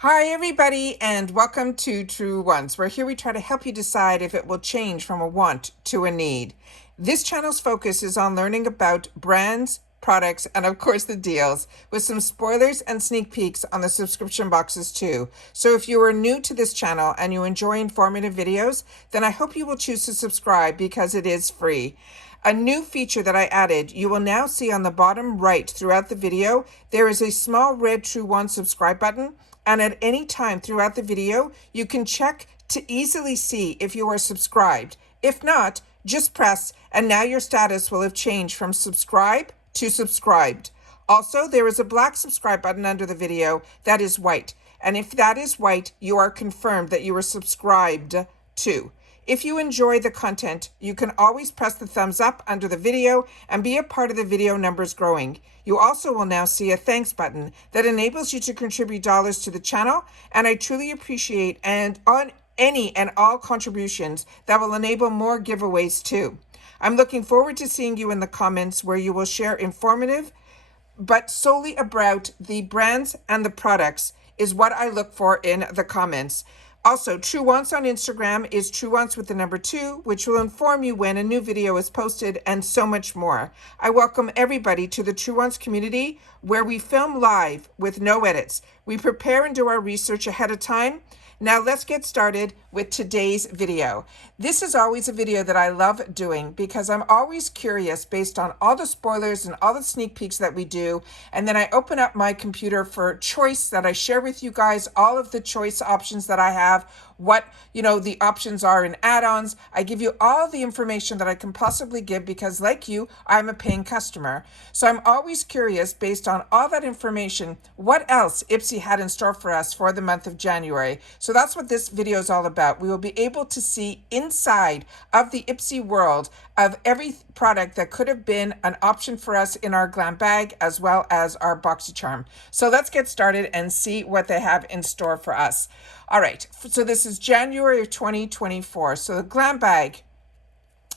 Hi everybody and welcome to Truewants, where here we try to help you decide if it will change from a want to a need. This channel's focus is on learning about brands, products, and of course the deals, with some spoilers and sneak peeks on the subscription boxes too. So if you are new to this channel and you enjoy informative videos, then I hope you will choose to subscribe because it is free. A new feature that I added, you will now see on the bottom right throughout the video, there is a small red Truewants subscribe button. And at any time throughout the video, you can check to easily see if you are subscribed. If not, just press and now your status will have changed from subscribe to subscribed. Also, there is a black subscribe button under the video that is white. And if that is white, you are confirmed that you are subscribed to. If you enjoy the content, you can always press the thumbs up under the video and be a part of the video numbers growing. You also will now see a thanks button that enables you to contribute dollars to the channel, and I truly appreciate and on any and all contributions that will enable more giveaways too. I'm looking forward to seeing you in the comments where you will share informative, but solely about the brands and the products is what I look for in the comments. Also, Truewants on Instagram is Truewants with the number 2, which will inform you when a new video is posted and so much more. I welcome everybody to the Truewants community where we film live with no edits. We prepare and do our research ahead of time. Now let's get started with today's video. This is always a video that I love doing because I'm always curious based on all the spoilers and all the sneak peeks that we do. And then I open up my computer for choice that I share with you guys, all of the choice options that I have, what, the options are in add-ons. I give you all the information that I can possibly give because like you, I'm a paying customer. So I'm always curious based on all that information, what else IPSY had in store for us for the month of January. So that's what this video is all about. We will be able to see inside of the IPSY world of every product that could have been an option for us in our GlamBag as well as our Boxycharm. So let's get started and see what they have in store for us. All right, so this is January of 2024. So the GlamBag,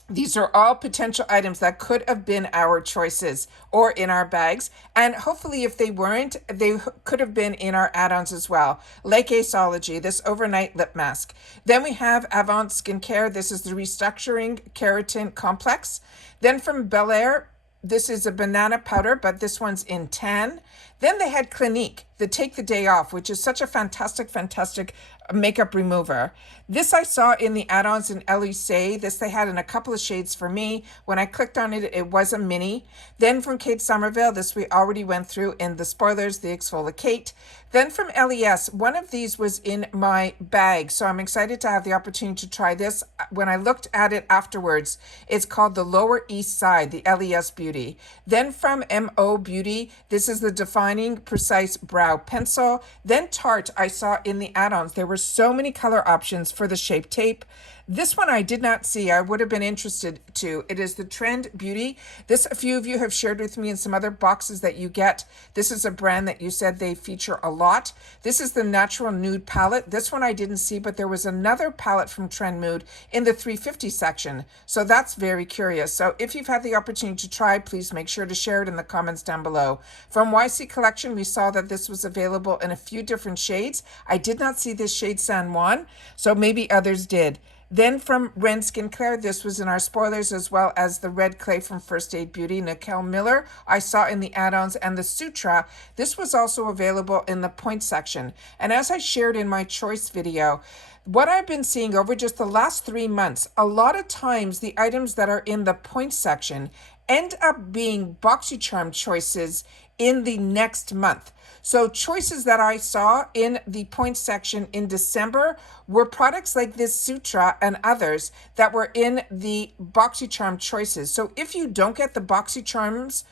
these are all potential items that could have been our choices or in our bags. And hopefully if they weren't, they could have been in our add-ons as well. Like Aceology, this overnight lip mask. Then we have Avant Skincare. This is the Restructuring Keratin Complex. Then from Bel Air, this is a banana powder, but this one's in tan. Then they had Clinique, the Take the Day Off, which is such a fantastic makeup remover. This I saw in the add-ons in IPSY. This they had in a couple of shades for me. When I clicked on it, it was a mini. Then from Kate Somerville, this we already went through in the spoilers, the Exfoliate. Then from LES, one of these was in my bag, so I'm excited to have the opportunity to try this. When I looked at it afterwards, it's called the Lower East Side, the LES Beauty. Then from MO Beauty, this is the Defining Precise Brow Pencil. Then Tarte, I saw in the add-ons. There were so many color options for the Shape Tape. This one I did not see. I would have been interested to. It is the Trend Beauty. This a few of you have shared with me in some other boxes that you get. This is a brand that you said they feature a lot. This is the Natural Nude palette. This one I didn't see, but there was another palette from Trend Mood in the 350 section. So that's very curious. So if you've had the opportunity to try, please make sure to share it in the comments down below. From YC Collection, we saw that this was available in a few different shades. I did not see this shade San Juan, so maybe others did. Then from Ren Skincare, this was in our spoilers, as well as the Red Clay from First Aid Beauty, Nicole Miller, I saw in the add-ons, and the Sutra. This was also available in the point section. And as I shared in my choice video, what I've been seeing over just the last 3 months, a lot of times the items that are in the point section end up being Boxycharm choices in the next month. So choices that I saw in the point section in December were products like this Sutra and others that were in the Boxycharm choices. So if you don't get the Boxycharms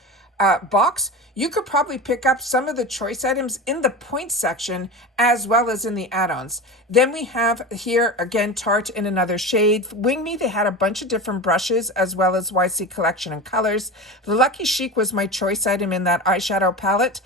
box, you could probably pick up some of the choice items in the point section as well as in the add-ons. Then we have here again Tarte in another shade. Wing Me, they had a bunch of different brushes as well as YC Collection and colors. The Lucky Chic was my choice item in that eyeshadow palette.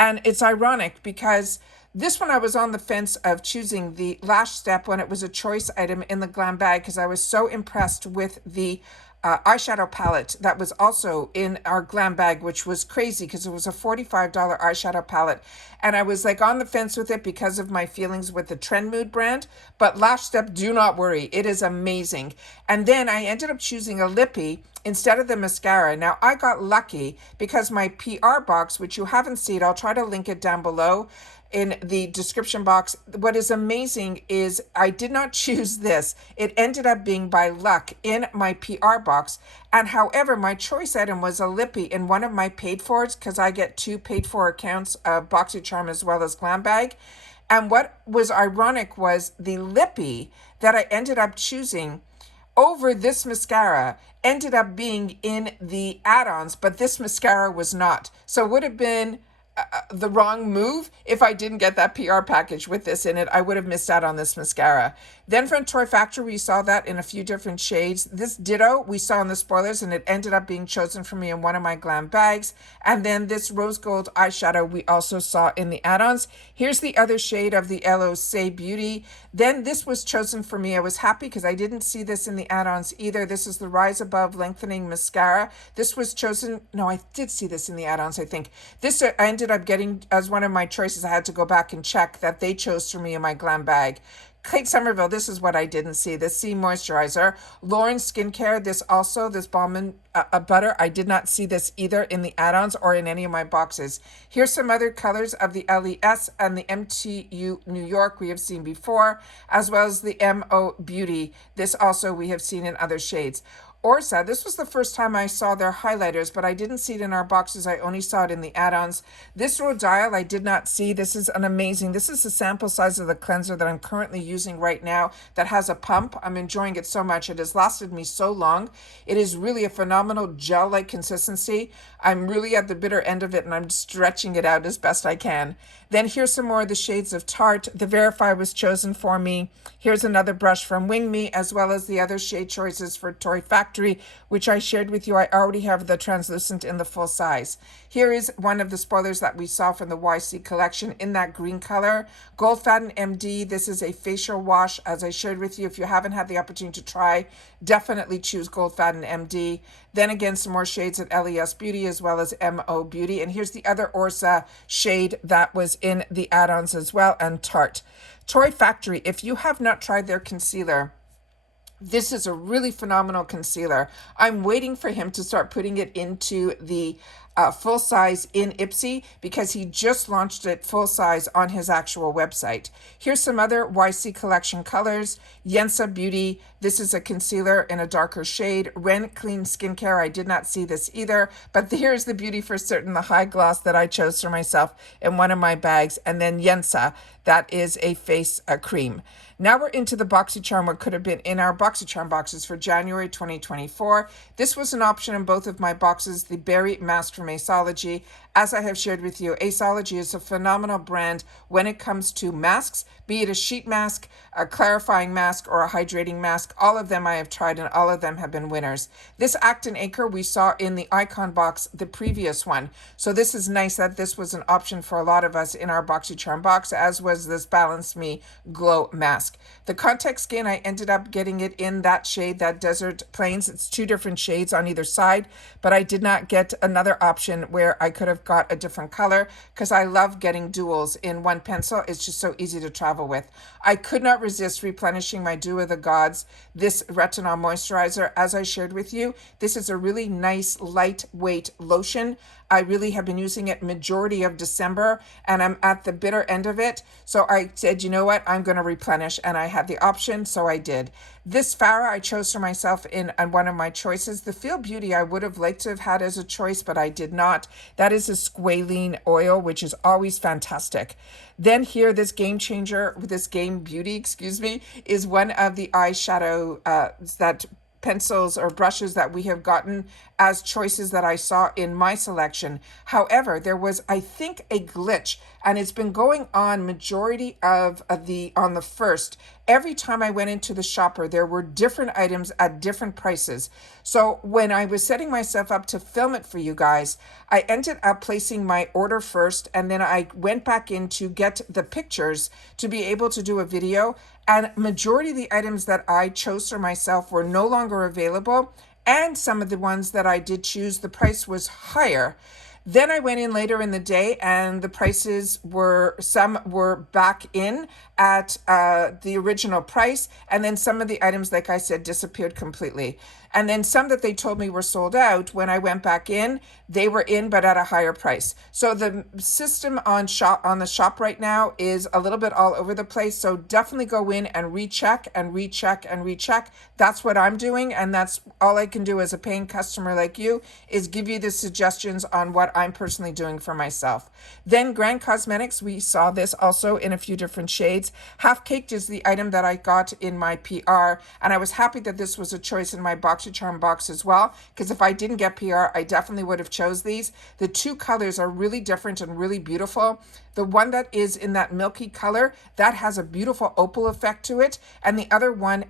And it's ironic because this one I was on the fence of choosing the Lash Step when it was a choice item in the GlamBag because I was so impressed with the eyeshadow palette that was also in our Glam bag, which was crazy because it was a $45 eyeshadow palette. And I was like on the fence with it because of my feelings with the Trend Mood brand. But Lash Step, do not worry, it is amazing. And then I ended up choosing a lippy instead of the mascara. Now, I got lucky because my PR box, which you haven't seen, I'll try to link it down below in the description box. What is amazing is I did not choose this. It ended up being by luck in my PR box. And however, my choice item was a lippy in one of my paid fors because I get 2 paid for accounts of Boxycharm as well as GlamBag. And what was ironic was the lippy that I ended up choosing over this mascara ended up being in the add-ons, but this mascara was not. So it would have been the wrong move if I didn't get that PR package with this in it. I would have missed out on this mascara. Then from Toy Factory, we saw that in a few different shades. This Ditto we saw in the spoilers, and it ended up being chosen for me in one of my Glam bags. And then this Rose Gold eyeshadow we also saw in the add-ons. Here's the other shade of the LOC Beauty. Then this was chosen for me. I was happy because I didn't see this in the add-ons either. This is the Rise Above Lengthening Mascara. This was chosen, no, I did see this in the add-ons, I think. This I ended up getting as one of my choices. I had to go back and check that they chose for me in my Glam bag. Kate Somerville, this is what I didn't see. The C Moisturizer. Lauren Skincare, this also, this Balm and Butter. I did not see this either in the add-ons or in any of my boxes. Here's some other colors of the LES and the MTU New York we have seen before, as well as the MO Beauty. This also we have seen in other shades. Orsa, this was the first time I saw their highlighters, but I didn't see it in our boxes. I only saw it in the add-ons. This Rodial I did not see. This is an amazing, this is the sample size of the cleanser that I'm currently using right now that has a pump. I'm enjoying it so much. It has lasted me so long. It is really a phenomenal gel-like consistency. I'm really at the bitter end of it and I'm stretching it out as best I can. Then here's some more of the shades of Tarte. The Verify was chosen for me. Here's another brush from Wing Me, as well as the other shade choices for Toy Factory, which I shared with you. I already have the translucent in the full size. Here is one of the spoilers that we saw from the YC collection in that green color. Gold Fountain MD. This is a facial wash, as I shared with you. If you haven't had the opportunity to try, definitely choose Gold Fountain MD. Then again, some more shades at LES Beauty as well as MO Beauty. And here's the other Orsa shade that was in the add-ons as well, and Tarte. Toy Factory, if you have not tried their concealer, this is a really phenomenal concealer. I'm waiting for him to start putting it into the full size in IPSY because he just launched it full size on his actual website. Here's some other YC collection colors. Yensa Beauty, this is a concealer in a darker shade. Ren Clean Skincare, I did not see this either, but here's the Beauty for Certain, the high gloss that I chose for myself in one of my bags. And then Yensa, that is a face cream. Now we're into the Boxycharm, what could have been in our Boxycharm boxes for January 2024. This was an option in both of my boxes, the Berry Mask from Aceology. As I have shared with you, Aceology is a phenomenal brand when it comes to masks, be it a sheet mask, a clarifying mask, or a hydrating mask. All of them I have tried and all of them have been winners. This Actin Acre we saw in the Icon box, the previous one. So this is nice that this was an option for a lot of us in our Boxycharm box, as was this Balance Me Glow Mask. The Contact Skin, I ended up getting it in that shade, that Desert Plains. It's 2 different shades on either side, but I did not get another option where I could have got a different color because I love getting duals in one pencil. It's just so easy to travel with. I could not resist replenishing my Dew of the Gods, this retinol moisturizer. As I shared with you, this is a really nice lightweight lotion. I really have been using it majority of December and I'm at the bitter end of it. So I said, you know what, I'm going to replenish, and I had the option, so I did. This Farah I chose for myself in one of my choices. The Feel Beauty I would have liked to have had as a choice, but I did not. That is a squalene oil, which is always fantastic. Then here, this Game Changer, this Game Beauty, excuse me, is one of the eyeshadow that pencils or brushes that we have gotten as choices that I saw in my selection. However, there was, I think, a glitch, and it's been going on majority of on the first. Every time I went into the shopper, there were different items at different prices. So when I was setting myself up to film it for you guys, I ended up placing my order first, and then I went back in to get the pictures to be able to do a video. And majority of the items that I chose for myself were no longer available. and some of the ones that I did choose, the price was higher. Then I went in later in the day and the prices were, some were back in at the original price. And then some of the items, like I said, disappeared completely. And then some that they told me were sold out, when I went back in, they were in, but at a higher price. So the system on the shop right now is a little bit all over the place. So definitely go in and recheck and recheck and recheck. That's what I'm doing. And that's all I can do as a paying customer like you, is give you the suggestions on what I'm personally doing for myself. Then Grand Cosmetics, we saw this also in a few different shades. Half Caked is the item that I got in my PR, and I was happy that this was a choice in my Boxycharm box as well, because if I didn't get PR, I definitely would have chose these. The two colors are really different and really beautiful. The one that is in that milky color, that has a beautiful opal effect to it. And the other one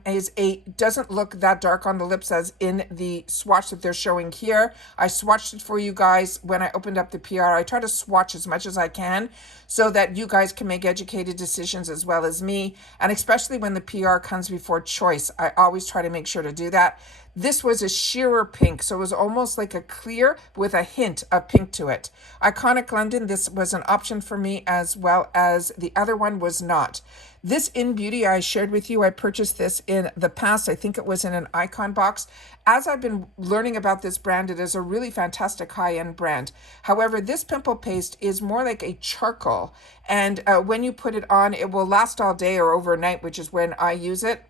doesn't look that dark on the lips as in the swatch that they're showing here. I swatched it for you guys when I opened up the PR. I try to swatch as much as I can so that you guys can make educated decisions as well as me. And especially when the PR comes before choice, I always try to make sure to do that. This was a sheerer pink, so it was almost like a clear with a hint of pink to it. Iconic London, this was an option for me, as well as the other one was not. This In Beauty I shared with you, I purchased this in the past. I think it was in an Icon box. As I've been learning about this brand, it is a really fantastic high-end brand. However, this pimple paste is more like a charcoal. And when you put it on, it will last all day or overnight, which is when I use it.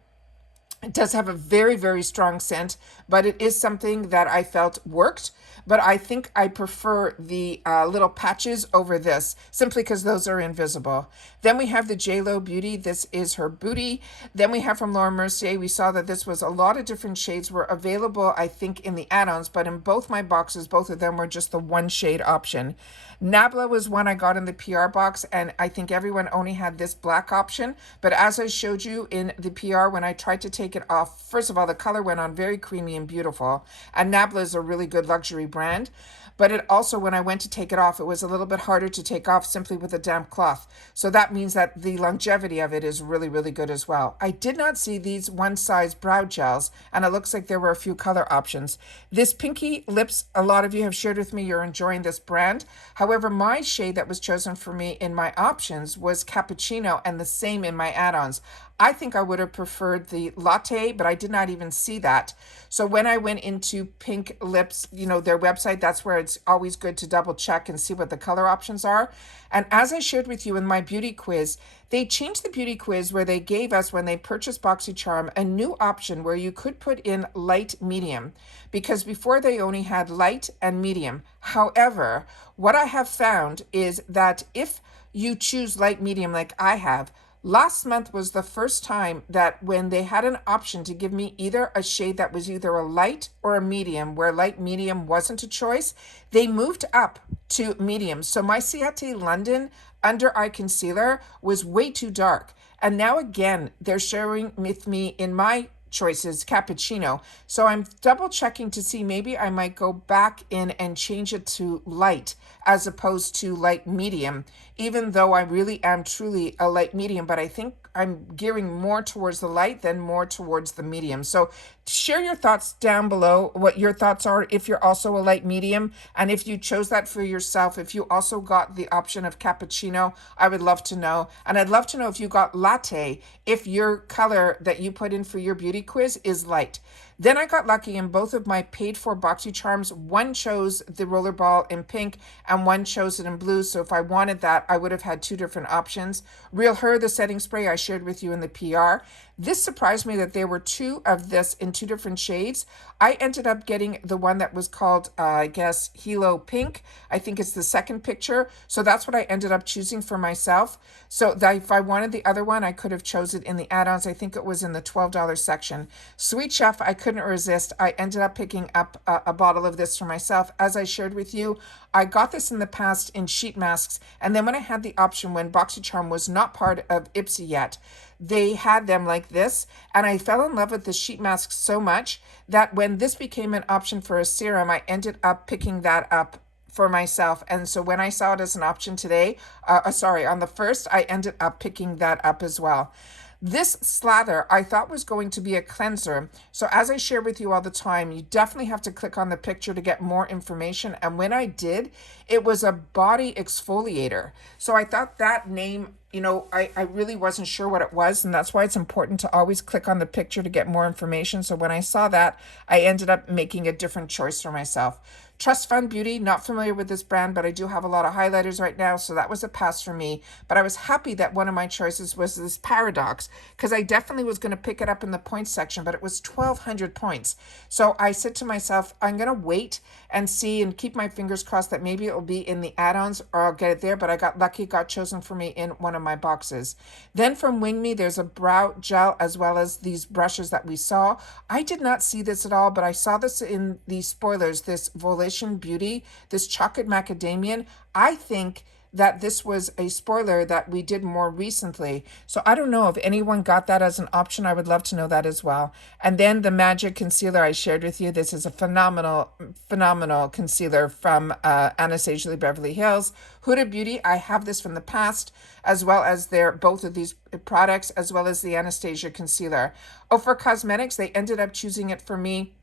It does have a very, very strong scent, but it is something that I felt worked. But I think I prefer the little patches over this, simply because those are invisible. Then we have the JLo Beauty. This is her booty. Then we have from Laura Mercier. We saw that this was a lot of different shades were available, I think, in the add-ons, but in both my boxes, both of them were just the one shade option. Nabla was one I got in the PR box, and I think everyone only had this black option. But as I showed you in the PR, when I tried to take it off, first of all, the color went on very creamy and beautiful. And Nabla is a really good luxury brand. But it also, when I went to take it off, it was a little bit harder to take off simply with a damp cloth. So that means that the longevity of it is really, really good as well. I did not see these one size brow gels, and it looks like there were a few color options. This Pinky Lips, a lot of you have shared with me you're enjoying this brand. However, my shade that was chosen for me in my options was Cappuccino, and the same in my add-ons. I think I would have preferred the latte, but I did not even see that. So when I went into Pink Lips, their website, that's where it's always good to double check and see what the color options are. And as I shared with you in my beauty quiz, they changed the beauty quiz where they gave us, when they purchased Boxycharm, a new option where you could put in light medium, because before they only had light and medium. However, what I have found is that if you choose light medium like I have, last month was the first time that when they had an option to give me either a shade that was either a light or a medium, where light medium wasn't a choice, they moved up to medium. So my Ciate London under eye concealer was way too dark. And now again, they're sharing with me in my choices Cappuccino. So I'm double checking to see maybe I might go back in and change it to light as opposed to light medium, even though I really am truly a light medium, but I think I'm gearing more towards the light than more towards the medium. So share your thoughts down below, what your thoughts are if you're also a light medium, and if you chose that for yourself, if you also got the option of Cappuccino, I would love to know. And I'd love to know if you got latte, if your color that you put in for your beauty quiz is light. Then I got lucky in both of my paid for Boxycharms. One chose the rollerball in pink and one chose it in blue. So if I wanted that, I would have had two different options. Real Her, the setting spray I shared with you in the PR. This surprised me that there were two of this in two different shades. I ended up getting the one that was called, I guess, Hilo Pink. I think it's the second picture. So that's what I ended up choosing for myself. So that if I wanted the other one, I could have chosen it in the add-ons. I think it was in the $12 section. Sweet Chef, I couldn't resist. I ended up picking up a bottle of this for myself. As I shared with you, I got this in the past in sheet masks. And then when I had the option, when Boxycharm was not part of IPSY yet, they had them like this, and I fell in love with the sheet mask so much that when this became an option for a serum, I ended up picking that up for myself. And so when I saw it as an option today, on the first, I ended up picking that up as well. This slather I thought was going to be a cleanser. So as I share with you all the time, you definitely have to click on the picture to get more information. And when I did, it was a body exfoliator. So I thought that name, I really wasn't sure what it was. And that's why it's important to always click on the picture to get more information. So when I saw that, I ended up making a different choice for myself. Trust Fund Beauty, not familiar with this brand, but I do have a lot of highlighters right now, so that was a pass for me. But I was happy that one of my choices was this Paradox, because I definitely was going to pick it up in the points section, but it was 1,200 points. So I said to myself, I'm going to wait and see and keep my fingers crossed that maybe it will be in the add-ons or I'll get it there, but I got lucky, it got chosen for me in one of my boxes. Then from Wing Me, there's a brow gel as well as these brushes that we saw. I did not see this at all, but I saw this in the spoilers, this Volition Beauty, this chocolate macadamian. I think that this was a spoiler that we did more recently. So I don't know if anyone got that as an option. I would love to know that as well. And then the Magic Concealer I shared with you. This is a phenomenal concealer from Anastasia Beverly Hills. Huda Beauty, I have this from the past, as well as both of these products, as well as the Anastasia concealer. Oh, for cosmetics, they ended up choosing it for me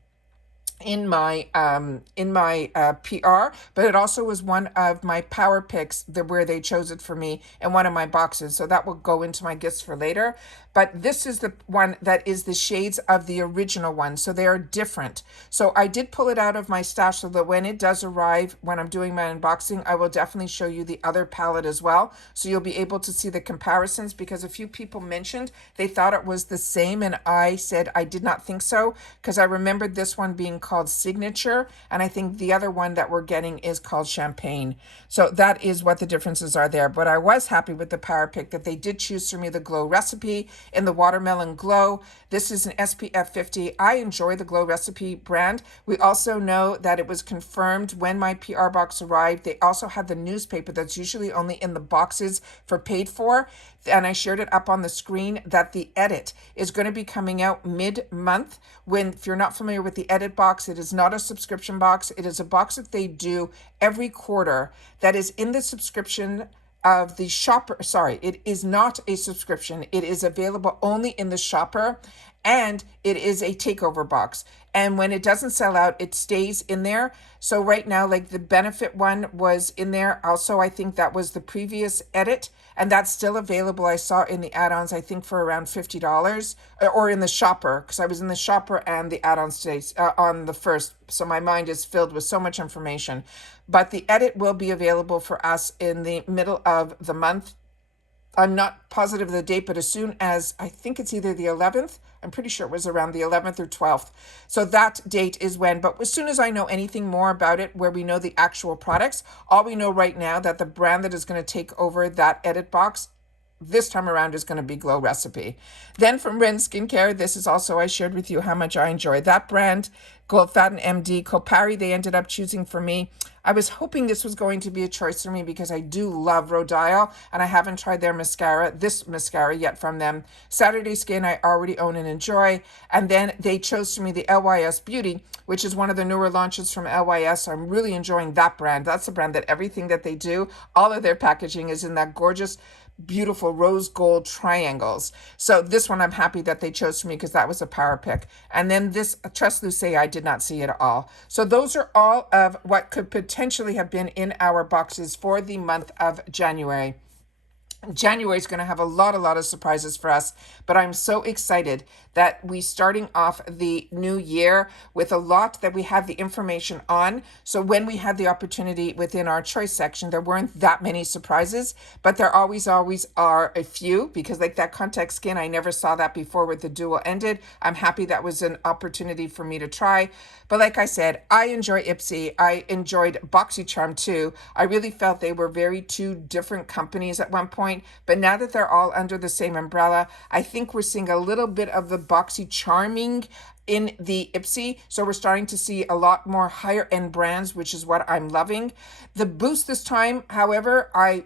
in my PR, but it also was one of my power picks where they chose it for me in one of my boxes. So that will go into my gifts for later. But this is the one that is the shades of the original one. So they are different. So I did pull it out of my stash so that when it does arrive, when I'm doing my unboxing, I will definitely show you the other palette as well. So you'll be able to see the comparisons, because a few people mentioned they thought it was the same. And I said I did not think so, because I remembered this one being called Signature, and I think the other one that we're getting is called Champagne. So that is what the differences are there. But I was happy with the power pick that they did choose for me the Glow Recipe in the Watermelon Glow. This is an SPF 50. I enjoy the Glow Recipe brand. We also know that it was confirmed when my PR box arrived. They also had the newspaper that's usually only in the boxes for paid for. And I shared it up on the screen that the edit is going to be coming out mid-month. If you're not familiar with the edit box, it is not a subscription box. It is a box that they do every quarter that is in the subscription of the shopper. Sorry, it is not a subscription. It is available only in the shopper, and it is a takeover box. And when it doesn't sell out, it stays in there. So right now, like the benefit one was in there. Also, I think that was the previous edit, and that's still available. I saw in the add-ons, I think for around $50, or in the shopper, because I was in the shopper and the add-ons today on the first. So my mind is filled with so much information. But the edit will be available for us in the middle of the month. I'm not positive of the date, but as soon as, I think it's either the 11th, I'm pretty sure it was around the 11th or 12th. So that date is when, but as soon as I know anything more about it, where we know the actual products, all we know right now that the brand that is going to take over that edit box this time around is going to be Glow Recipe. Then from Ren Skincare, this is also, I shared with you how much I enjoy that brand. Goldfaden MD, Kopari, they ended up choosing for me. I was hoping this was going to be a choice for me because I do love Rodial, and I haven't tried their this mascara yet from them. Saturday Skin, I already own and enjoy. And then they chose for me the LYS Beauty, which is one of the newer launches from LYS. So I'm really enjoying that brand. That's a brand that everything that they do, all of their packaging is in that gorgeous, beautiful rose gold triangles. So this one I'm happy that they chose for me because that was a power pick. And then this Trust Luce, I did not see it at all. So those are all of what could potentially have been in our boxes for the month of January. January is going to have a lot of surprises for us, but I'm so excited that we starting off the new year with a lot that we have the information on. So when we had the opportunity within our choice section, there weren't that many surprises, but there always are a few, because like that Contact Skin, I never saw that before with the dual ended. I'm happy that was an opportunity for me to try. But like I said, I enjoy IPSY. I enjoyed Boxycharm too. I really felt they were very two different companies at one point, but now that they're all under the same umbrella, I think we're seeing a little bit of the Boxycharming in the IPSY. So we're starting to see a lot more higher end brands, which is what I'm loving. The boost this time, however, I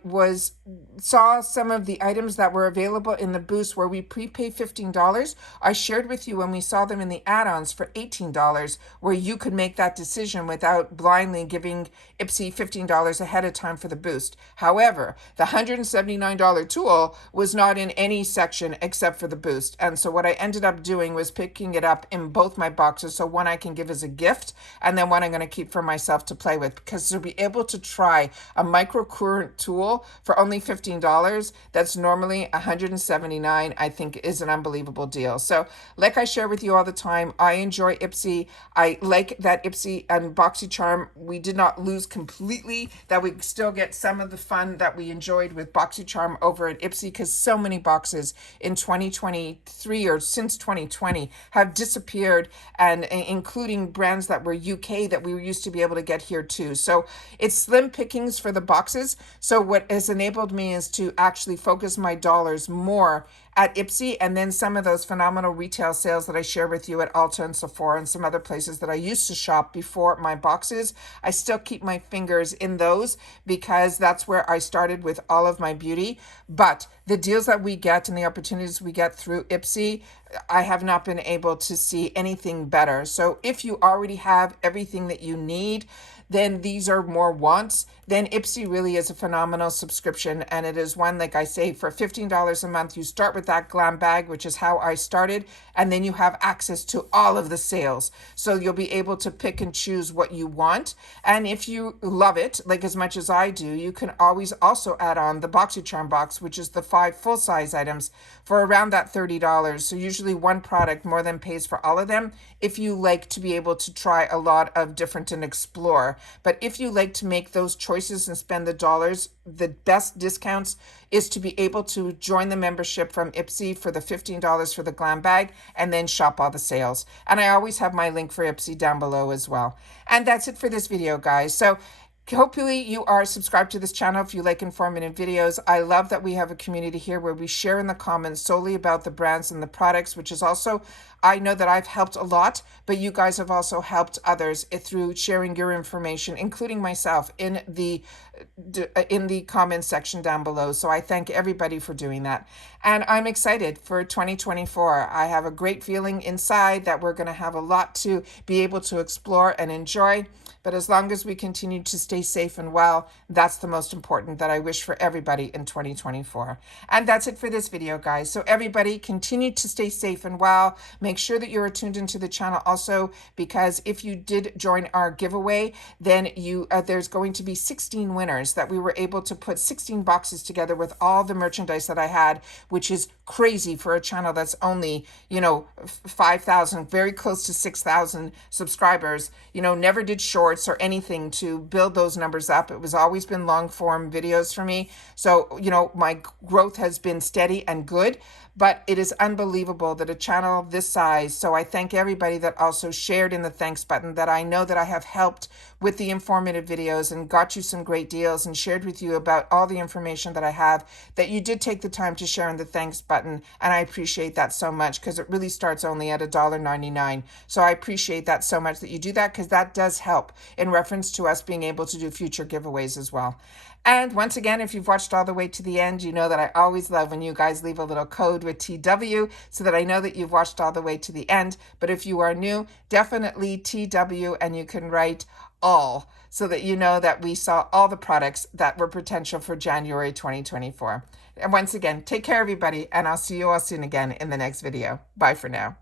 saw some of the items that were available in the boost where we prepay $15. I shared with you when we saw them in the add-ons for $18, where you could make that decision without blindly giving IPSY $15 ahead of time for the boost. However, the $179 tool was not in any section except for the boost. And so what I ended up doing was picking it up in both my boxes. So one I can give as a gift, and then one I'm going to keep for myself to play with, because to be able to try a MyCurrent tool for only $15 that's normally $179, I think is an unbelievable deal. So like I share with you all the time, I enjoy IPSY. I like that IPSY and Boxycharm, we did not lose completely, that we still get some of the fun that we enjoyed with Boxycharm over at IPSY, because so many boxes in 2023 or since 2020 have disappeared, and including brands that were UK that we used to be able to get here too. So it's slim pickings for the boxes. So what has enabled me is to actually focus my dollars more at IPSY, and then some of those phenomenal retail sales that I share with you at Ulta and Sephora and some other places that I used to shop before my boxes. I still keep my fingers in those because that's where I started with all of my beauty. But the deals that we get and the opportunities we get through IPSY, I have not been able to see anything better. So if you already have everything that you need, then these are more wants, then IPSY really is a phenomenal subscription. And it is one, like I say, for $15 a month, you start with that GlamBag, which is how I started, and then you have access to all of the sales. So you'll be able to pick and choose what you want. And if you love it, like as much as I do, you can always also add on the Boxycharm box, which is the 5 full-size items for around that $30. So usually one product more than pays for all of them if you like to be able to try a lot of different and explore. But if you like to make those choices and spend the dollars, the best discounts is to be able to join the membership from IPSY for the $15 for the GlamBag and then shop all the sales. And I always have my link for IPSY down below as well. And that's it for this video, guys. So hopefully you are subscribed to this channel if you like informative videos. I love that we have a community here where we share in the comments solely about the brands and the products, which is also, I know that I've helped a lot, but you guys have also helped others through sharing your information, including myself, in the comments section down below. So I thank everybody for doing that. And I'm excited for 2024. I have a great feeling inside that we're going to have a lot to be able to explore and enjoy. But as long as we continue to stay safe and well, that's the most important that I wish for everybody in 2024. And that's it for this video, guys. So everybody continue to stay safe and well. Make sure that you're tuned into the channel also, because if you did join our giveaway, then there's going to be 16 winners that we were able to put 16 boxes together with all the merchandise that I had, which is crazy for a channel that's only, 5,000, very close to 6,000 subscribers. Never did shorts or anything to build those numbers up. It was always been long form videos for me. So, my growth has been steady and good, but it is unbelievable that a channel this size. So I thank everybody that also shared in the thanks button, that I know that I have helped with the informative videos and got you some great deals and shared with you about all the information that I have, that you did take the time to share in the thanks button. And I appreciate that so much, because it really starts only at $1.99. So I appreciate that so much that you do that, because that does help in reference to us being able to do future giveaways as well. And once again, if you've watched all the way to the end, you know that I always love when you guys leave a little code with TW, so that I know that you've watched all the way to the end. But if you are new, definitely TW, and you can write all, so that you know that we saw all the products that were potential for January 2024. And once again, take care, everybody, and I'll see you all soon again in the next video. Bye for now.